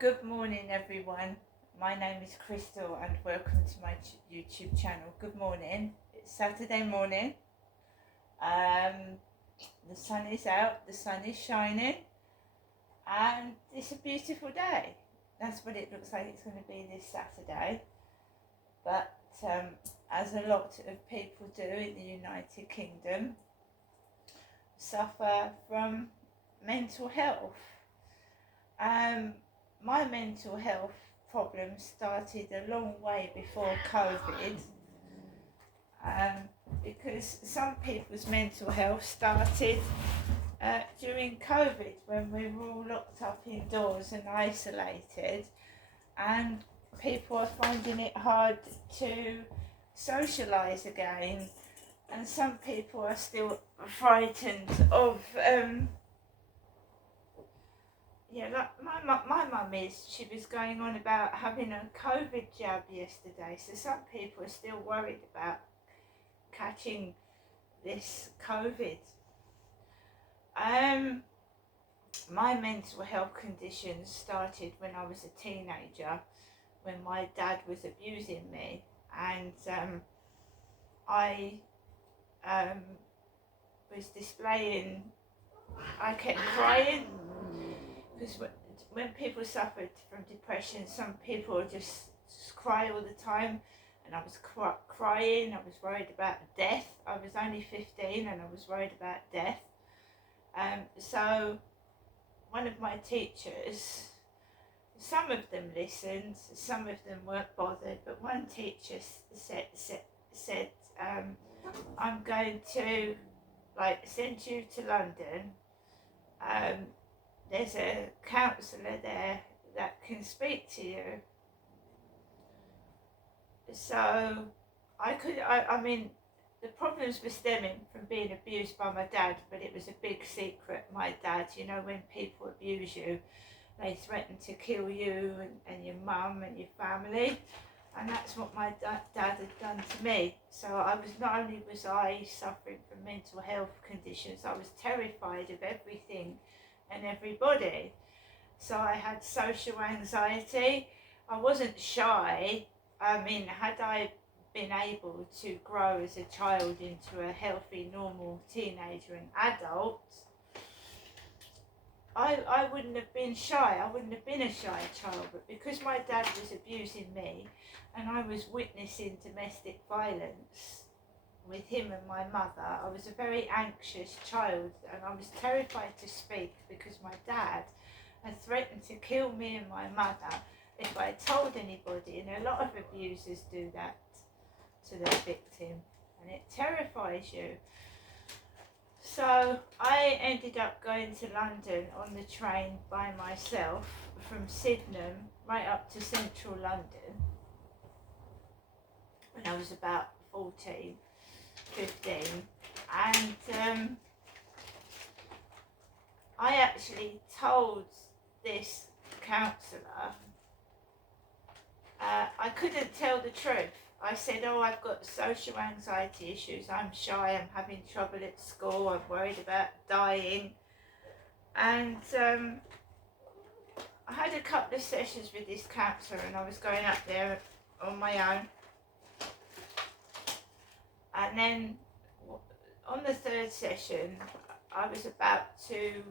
Good morning, everyone. My name is Crystal, and welcome to my YouTube channel. Good morning. It's Saturday morning. The sun is out, the sun is shining, and it's a beautiful day. That's what it looks like it's going to be this Saturday. But as a lot of people do in the United Kingdom, suffer from mental health. My mental health problems started a long way before COVID, because some people's mental health started during COVID, when we were all locked up indoors and isolated, and people are finding it hard to socialise again, and some people are still frightened of like my mum is. She was going on about having a COVID jab yesterday, so some people are still worried about catching this COVID. My mental health conditions started when I was a teenager, when my dad was abusing me, and I was displaying, I kept crying, because when people suffered from depression, some people just cry all the time, and I was crying. I was worried about death. I was only 15 and I was worried about death. So one of my teachers, some of them listened, some of them weren't bothered, but one teacher said, I'm going to send you to London. There's a counsellor there that can speak to you. So I mean, the problems were stemming from being abused by my dad, but it was a big secret. My dad, when people abuse you, they threaten to kill you and your mum and your family. And that's what my dad had done to me. So not only was I suffering from mental health conditions, I was terrified of everything and everybody. So I had social anxiety. I wasn't shy. I mean, had I been able to grow as a child into a healthy, normal teenager and adult, I wouldn't have been shy. I wouldn't have been a shy child. But because my dad was abusing me and I was witnessing domestic violence with him and my mother, I was a very anxious child, and I was terrified to speak because my dad had threatened to kill me and my mother if I told anybody, and a lot of abusers do that to their victim, and it terrifies you. So I ended up going to London on the train by myself from Sydenham right up to central London when I was about 14, 15, and I actually told this counsellor I couldn't tell the truth. I said, I've got social anxiety issues, I'm shy, I'm having trouble at school, I'm worried about dying. And I had a couple of sessions with this counsellor, and I was going up there on my own. And then on the third session, I was about to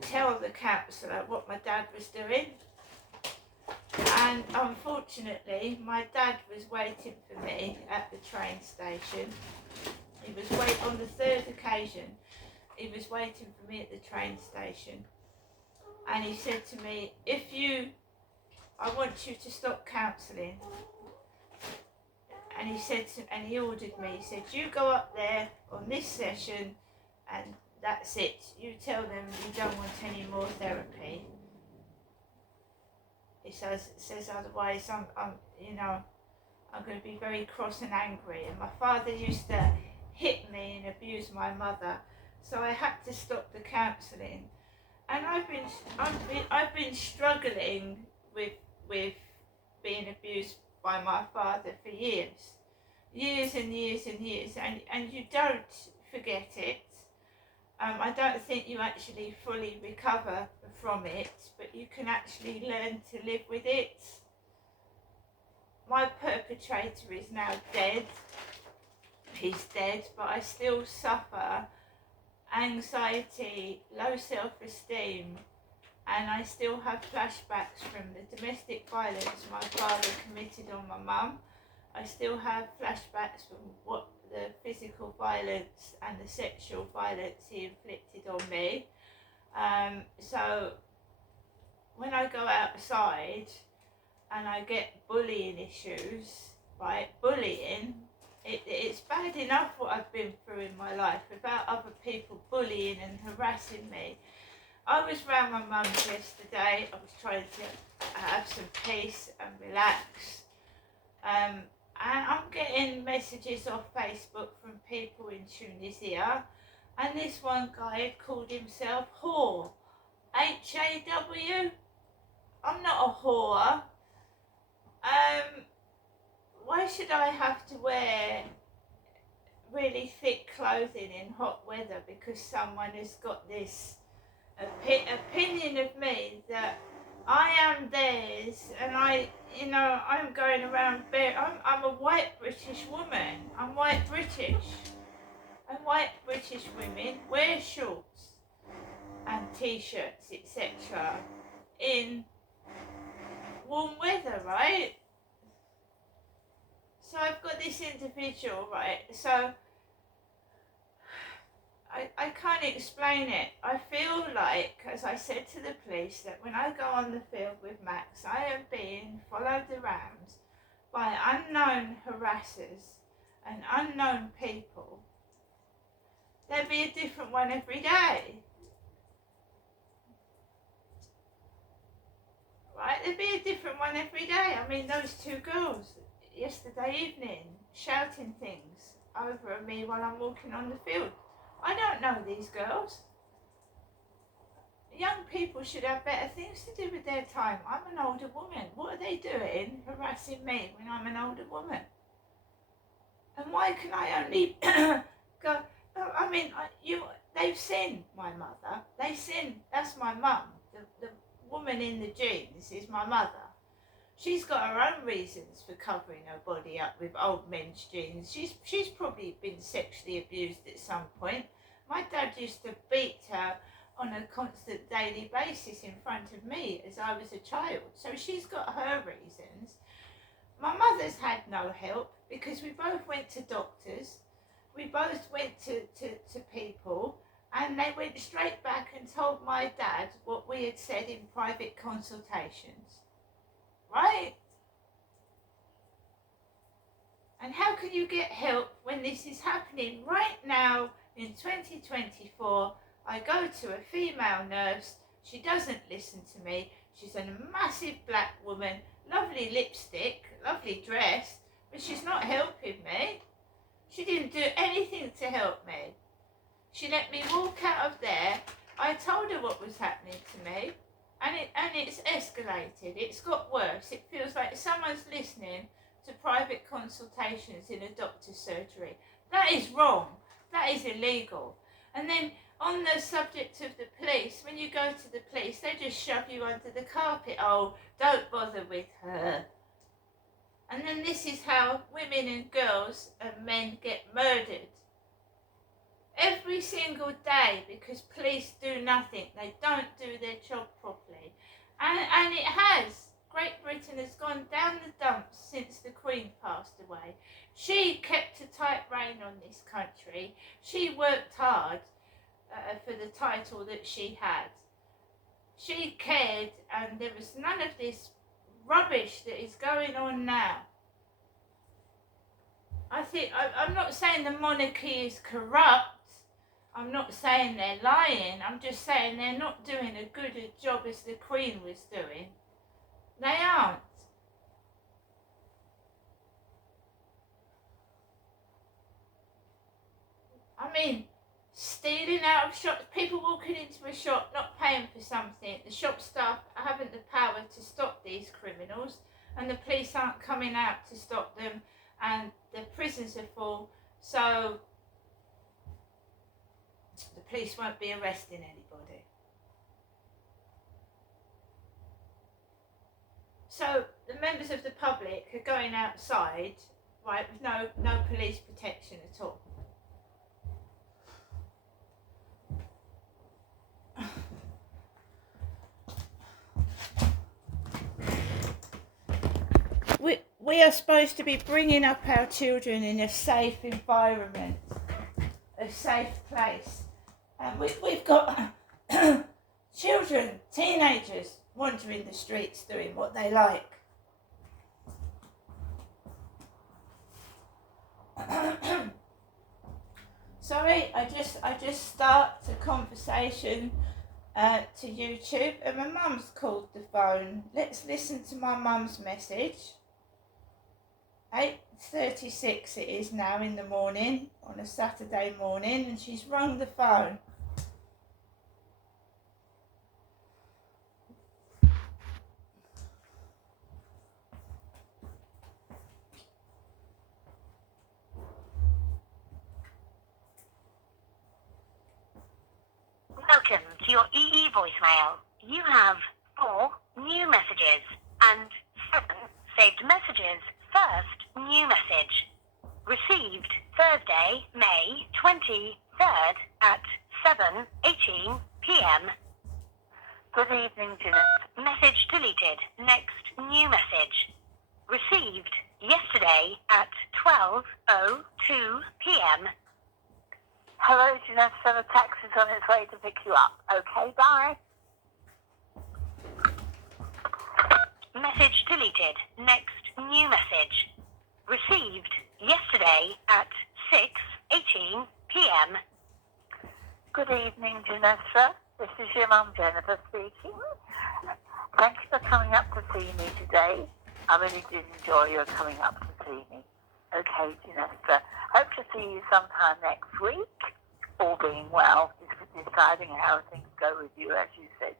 tell the counsellor what my dad was doing. And unfortunately, my dad was waiting for me at the train station. He was on the third occasion, he was waiting for me at the train station. And he said to me, I want you to stop counselling. And he ordered me, he said, you go up there on this session and that's it. You tell them you don't want any more therapy. It says otherwise I'm going to be very cross and angry. And my father used to hit me and abuse my mother, so I had to stop the counselling. And I've been struggling with being abused by my father for years and years, and you don't forget it. I don't think you actually fully recover from it, but you can actually learn to live with it. My perpetrator is now dead. He's dead, but I still suffer anxiety, low self-esteem, and I still have flashbacks from the domestic violence my father committed on my mum. I still have flashbacks from what the physical violence and the sexual violence he inflicted on me. So when I go outside and I get bullying issues, right, bullying, it's bad enough what I've been through in my life without other people bullying and harassing me. I was round my mum's yesterday. I was trying to have some peace and relax. And I'm getting messages off Facebook from people in Tunisia. And this one guy had called himself whore. H-A-W. I'm not a whore. Why should I have to wear really thick clothing in hot weather because someone has got this opinion of me that I am theirs, and I'm going around I'm a white British woman. I'm white British. And white British women wear shorts and t-shirts, etc. in warm weather, right? So I've got this individual, right? So I can't explain it. I feel like, as I said to the police, that when I go on the field with Max, I am being followed around by unknown harassers and unknown people. There'll be a different one every day. Right? There'll be a different one every day. I mean, those two girls yesterday evening shouting things over at me while I'm walking on the field. I don't know these girls. Young people should have better things to do with their time. I'm an older woman. What are they doing harassing me when I'm an older woman? And why can I only go? I mean, they've seen my mother. They've seen, that's my mum. The woman in the jeans is my mother. She's got her own reasons for covering her body up with old men's jeans. She's probably been sexually abused at some point. My dad used to beat her on a constant daily basis in front of me as I was a child. So she's got her reasons. My mother's had no help because we both went to doctors. We both went to people, and they went straight back and told my dad what we had said in private consultations. Right? And how can you get help when this is happening right now in 2024? I go to a female nurse. She doesn't listen to me. She's a massive black woman, lovely lipstick, lovely dress, but she's not helping me. She didn't do anything to help me. She let me walk out of there. I told her what was happening to me. And it's escalated. It's got worse. It feels like someone's listening to private consultations in a doctor's surgery. That is wrong. That is illegal. And then on the subject of the police, when you go to the police, they just shove you under the carpet. Oh, don't bother with her. And then this is how women and girls and men get murdered. Every single day, because police do nothing. They don't do their job properly. And it has. Great Britain has gone down the dumps since the Queen passed away. She kept a tight rein on this country. She worked hard for the title that she had. She cared, and there was none of this rubbish that is going on now. I'm not saying the monarchy is corrupt. I'm not saying they're lying. I'm just saying they're not doing a good a job as the Queen was doing. They aren't. I mean, stealing out of shops, people walking into a shop not paying for something. The shop staff haven't the power to stop these criminals, and the police aren't coming out to stop them, and the prisons are full. So the police won't be arresting anybody. So the members of the public are going outside, right, with no police protection at all. We are supposed to be bringing up our children in a safe environment, a safe place. And we've got children, teenagers, wandering the streets doing what they like. Sorry, I just start a conversation to YouTube, and my mum's called the phone. Let's listen to my mum's message. 8:36 it is now in the morning, on a Saturday morning, and she's rung the phone. Welcome to your EE voicemail. You have 4 new messages and 7 saved messages. First new message. Received Thursday, May 23rd at 7:18 p.m. Good evening, Jeanette. Message deleted. Next new message. Received yesterday at 12:02 p.m. Hello, Jeanette. So the taxi's on its way to pick you up. Okay, bye. Message deleted. Next new message. Received yesterday at 6:18 p.m. Good evening, Janessa. This is your mum, Jennifer, speaking. Thank you for coming up to see me today. I really did enjoy your coming up to see me. Okay, Janessa. Hope to see you sometime next week. All being well, deciding how things go with you, as you said.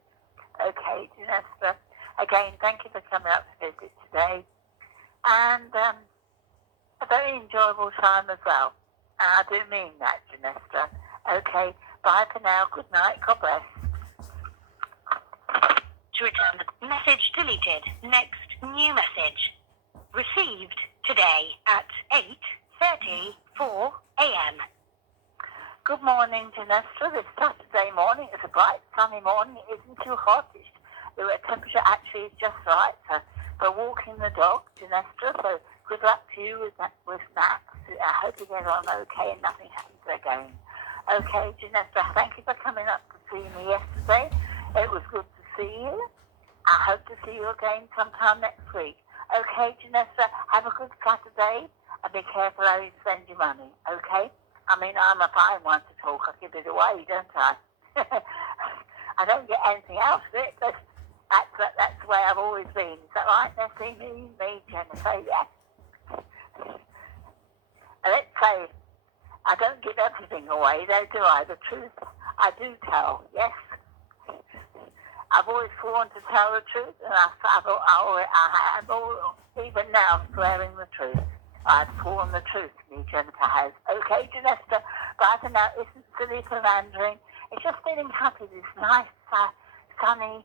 Okay, Janessa. Again, thank you for coming up to visit today. And a very enjoyable time as well. And I do mean that, Janessa. Okay, bye for now. Good night. God bless. To return the message deleted. Next new message. Received today at 8:34 a.m. Good morning, Janessa. This Saturday morning is a bright, sunny morning. It isn't too hot. The temperature actually is just right for walking the dog, Janessa. So good luck to you with Max. I hope you get on okay and nothing happens again. Okay, Janessa, thank you for coming up to see me yesterday. It was good to see you. I hope to see you again sometime next week. Okay, Janessa, have a good Saturday and be careful how you spend your money, okay? I mean, I'm a fine one to talk. I give it away, don't I? I don't get anything else for it, but that's the way I've always been. Is that right, Nessie? Me, Jennifer, yes. Let's say I don't give everything away, though, do I? The truth I do tell, yes. I've always sworn to tell the truth, and I'm even now swearing the truth. I've sworn the truth, me, Jennifer has. Okay, Janessa, bye for now. Isn't silly philandering. It's just feeling happy this nice, sunny,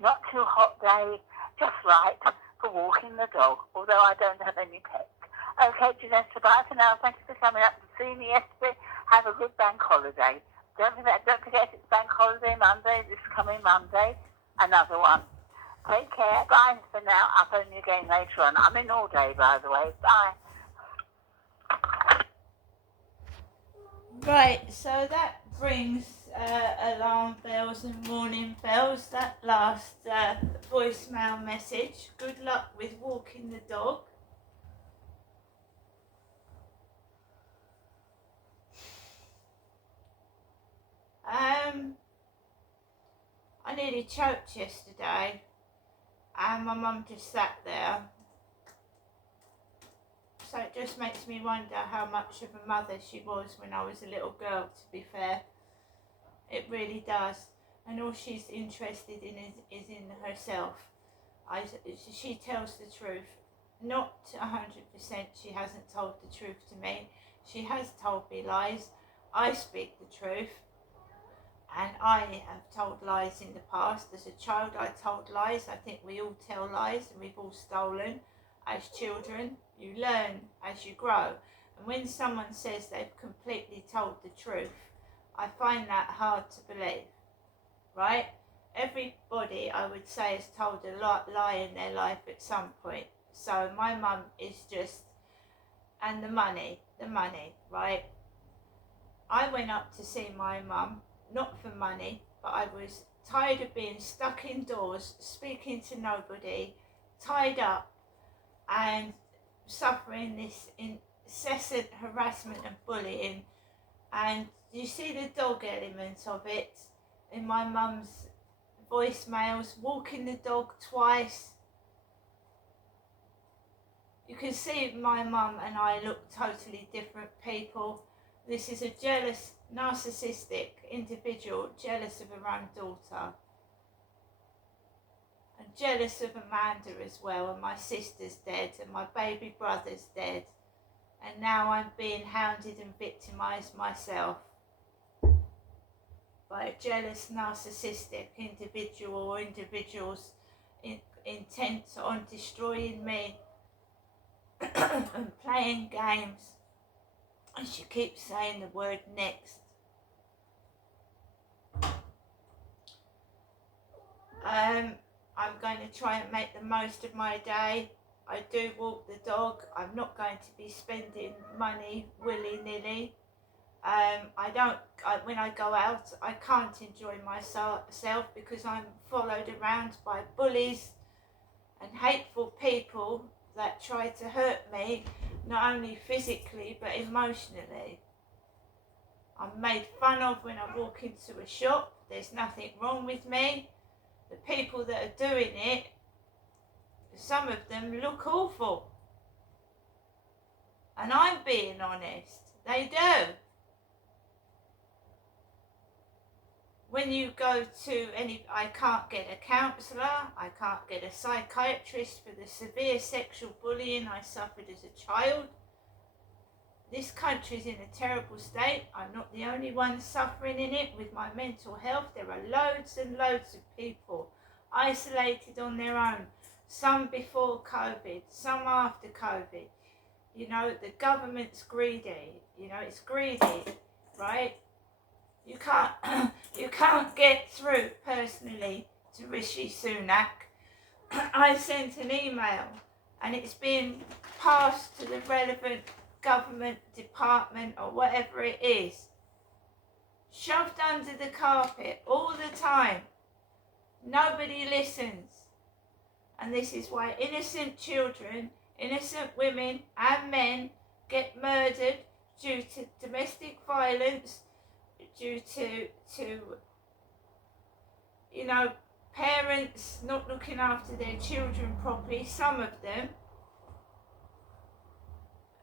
not too hot day, just right for walking the dog, although I don't have any pets. Okay, Janessa, bye for now. Thank you for coming up to see me yesterday. Have a good bank holiday. Don't forget it's bank holiday Monday, this coming Monday. Another one. Take care. Bye for now. I'll phone you again later on. I'm in all day, by the way. Bye. Right, so that brings alarm bells and warning bells. That last voicemail message. Good luck with walking the dog. I nearly choked yesterday, and my mum just sat there. So it just makes me wonder how much of a mother she was when I was a little girl, to be fair. It really does. And all she's interested in is in herself. She tells the truth. Not 100% she hasn't told the truth to me. She has told me lies. I speak the truth. And I have told lies in the past. As a child, I told lies. I think we all tell lies, and we've all stolen. As children, you learn as you grow. And when someone says they've completely told the truth, I find that hard to believe, right? Everybody, I would say, has told a lie in their life at some point. So my mum is just, and the money, right? I went up to see my mum, not for money, but I was tired of being stuck indoors, speaking to nobody, tied up, and suffering this incessant harassment and bullying. And you see the dog element of it in my mum's voicemails, walking the dog twice. You can see my mum and I look totally different people. This is a jealous, narcissistic individual, jealous of her own daughter. And jealous of Amanda as well, and my sister's dead, and my baby brother's dead. And now I'm being hounded and victimised myself by a jealous, narcissistic individual or individuals intent on destroying me and playing games. And she keeps saying the word next. I'm going to try and make the most of my day. I do walk the dog. I'm not going to be spending money willy-nilly. When I go out, I can't enjoy myself because I'm followed around by bullies and hateful people that try to hurt me, not only physically but emotionally. I'm made fun of when I walk into a shop. There's nothing wrong with me. The people that are doing it, some of them look awful. And I'm being honest, they do. When you go to I can't get a counsellor, I can't get a psychiatrist for the severe sexual bullying I suffered as a child. This country's in a terrible state. I'm not the only one suffering in it with my mental health. There are loads and loads of people isolated on their own. Some before COVID, some after COVID. You know, the government's greedy. You know, it's greedy, right? You can't get through personally to Rishi Sunak. I sent an email and it's been passed to the relevant government department or whatever it is, shoved under the carpet all the time. Nobody listens. And this is why innocent children, innocent women and men get murdered due to domestic violence, due to parents not looking after their children properly, some of them.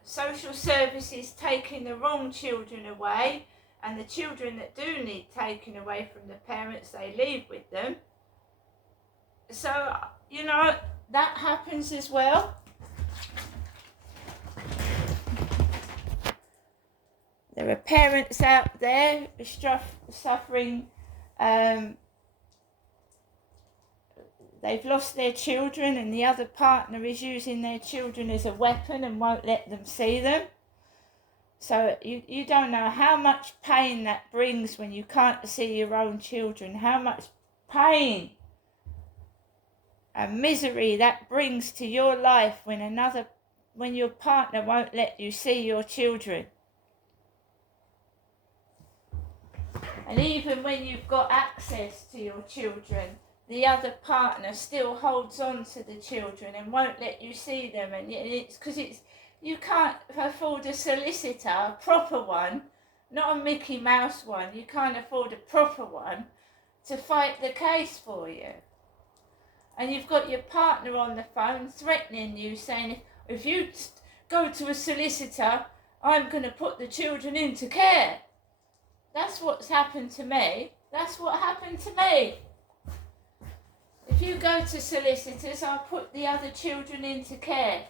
Social services taking the wrong children away, and the children that do need taken away from the parents, they leave with them. So, that happens as well. There are parents out there suffering, they've lost their children and the other partner is using their children as a weapon and won't let them see them. So you don't know how much pain that brings when you can't see your own children, how much pain and misery that brings to your life when your partner won't let you see your children. And even when you've got access to your children, the other partner still holds on to the children and won't let you see them. And it's because you can't afford a solicitor, a proper one, not a Mickey Mouse one. You can't afford a proper one to fight the case for you. And you've got your partner on the phone threatening you, saying, if you go to a solicitor, I'm going to put the children into care. That's what's happened to me. That's what happened to me. If you go to solicitors, I'll put the other children into care.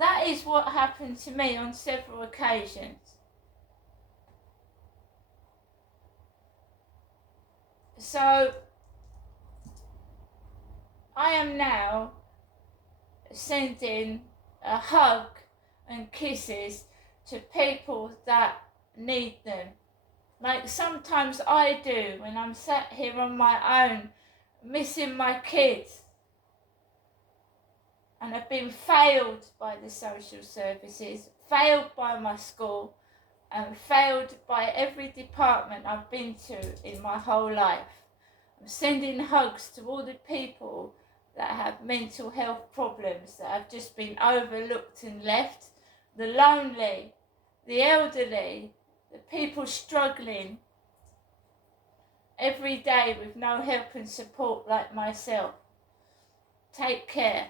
That is what happened to me on several occasions. So I am now sending a hug and kisses to people that need them. Like sometimes I do when I'm sat here on my own, missing my kids, and have been failed by the social services, failed by my school, and failed by every department I've been to in my whole life. I'm sending hugs to all the people that have mental health problems, that have just been overlooked and left, the lonely, the elderly, the people struggling every day with no help and support like myself. Take care.